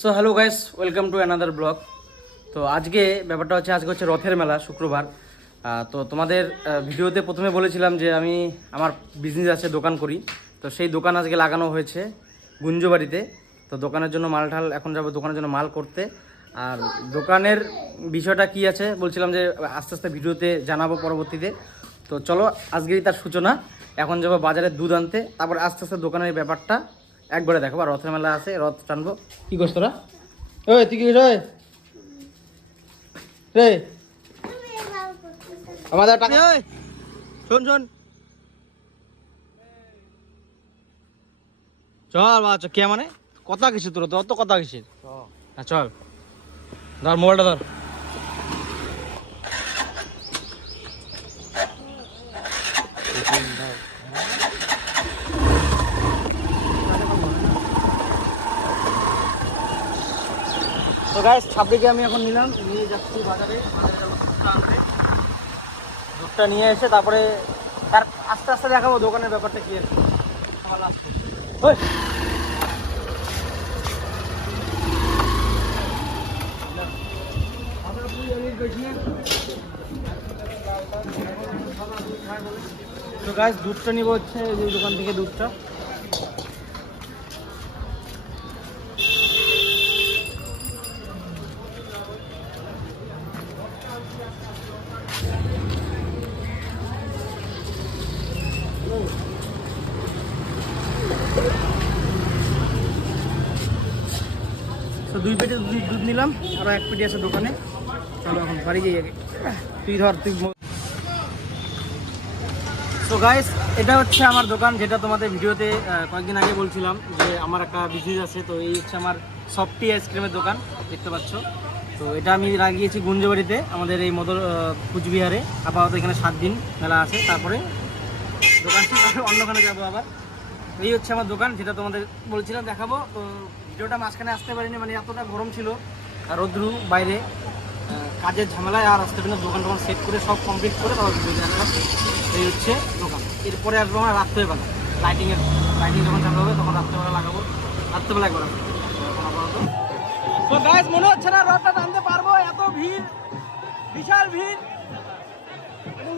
So hello guys, welcome to another blog. তো আজকে আজকে হচ্ছে রথের মেলা, শুক্রবার। তো তোমাদের ভিডিওতে প্রথমে বলেছিলাম যে আমি আমার বিজনেস আছে, দোকান করি। তো সেই দোকান আজকে লাগানো হয়েছে গুঞ্জবাড়িতে। তো দোকানের জন্য মাল এখন যাবো দোকানের জন্য মাল করতে। আর দোকানের বিষয়টা কি আছে বলছিলাম যে আস্তে আস্তে ভিডিওতে জানাবো পরবর্তীতে। তো চলো, আজকেই তার সূচনা। এখন যাবো বাজারে দুধ আনতে, তারপর আস্তে আস্তে দোকানের ব্যাপারটা একবারে দেখো। আর রথের মেলা আছে, রথ টানবো। কি করছ তোরা? ওই তুই কি করছ রে? আমাদের টাকা শোন শোন, চল বাচ্চা। কে মানে কথা কিসের তোর? তোর তো কথা কিসের? হ্যাঁ চল, ধর মোবাইলটা ধর। তো গাইস, ছাব্বিকে আমি এখন নিয়ে যাচ্ছি বাজারে যাবো দুধটা আনতে। দুধটা নিয়ে এসে তারপরে তার আস্তে আস্তে দেখাবো দোকানের ব্যাপারটা কি আছে। ওই তো গাইস, দুধটা নিবো হচ্ছে এই দোকান থেকে দুধটা। তো 2 পেটি দুধ নিলাম, আরও 1 পেটি আছে দোকানে। চলো এখন বাড়ি যাই আগে। তুই ধর তুই। তো গাইস, এটা হচ্ছে আমার দোকান, যেটা তোমাদের ভিডিওতে কয়েকদিন আগে বলছিলাম যে আমার একটা বিজনেস আছে। তো এই হচ্ছে আমার সফটি আইসক্রিমের দোকান, দেখতে পাচ্ছ। তো এটা আমি লাগিয়েছি গুঞ্জবাড়িতে, আমাদের এই কুচবিহারে। আপাতত এখানে 7 দিন মেলা আছে, তারপরে দোকানটা অন্যখানে যাবো আবার। এই হচ্ছে আমার দোকান, যেটা তোমাদের বলছিলাম দেখাবো। তো ভিডিওটা মাঝখানে আসতে পারিনি, মানে এতটা গরম ছিল আর রোদ্রু বাইরে, কাজের ঝামেলায় আর আসতে পারিনি। দোকান সেট করে সব কমপ্লিট করে তারপর ভিডিও আসলাম। এই হচ্ছে দোকান। এরপরে আসবো আমার রাত্রেবেলা, লাইটিং যখন চালু হবে তখন রাত্রেবেলা লাগাবো। রাত্রেবেলা একবার আসবো। তো গাইস, মনে হচ্ছে না রথটা টানতে পারবো, এত ভিড়, বিশাল ভিড়,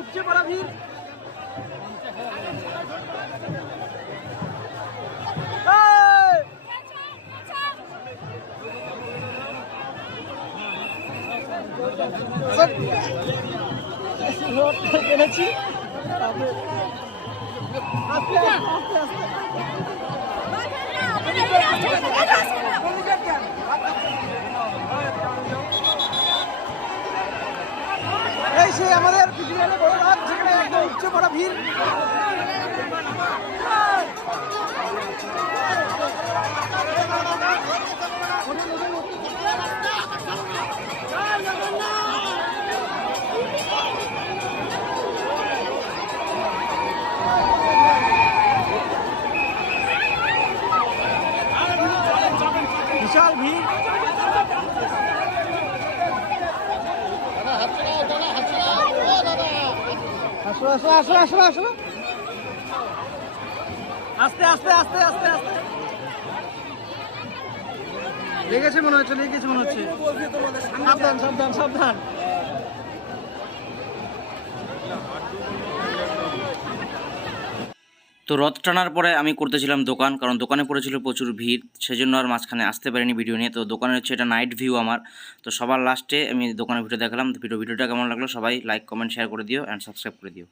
উপচে পড়া ভিড়। কিনেছি এই সে আমাদের পৃথিবীর বড় রাত, যেখানে একদম উচ্চ পড়া ভিড়। বিশাল ভিড়। আসো আসো আসো আসো আসো, আস্তে আস্তে আস্তে আস্তে আস্তে। লেগেছে মনে হচ্ছে, সাবধান সাবধান সাবধান। তো রথ টানার পরে আমি করতেছিলাম দোকান, কারণ দোকানে পড়েছিল প্রচুর ভিড়, সেজন্য আর মাঝখানে আসতে পারিনি ভিডিও নিয়ে। তো দোকানে হচ্ছে এটা নাইট ভিউ আমার। তো সবার লাস্টে আমি দোকানের ভিডিও দেখালাম। তো ভিডিওটা কেমন লাগলো সবাই লাইক কমেন্ট শেয়ার করে দিও অ্যান্ড সাবস্ক্রাইব করে দিও।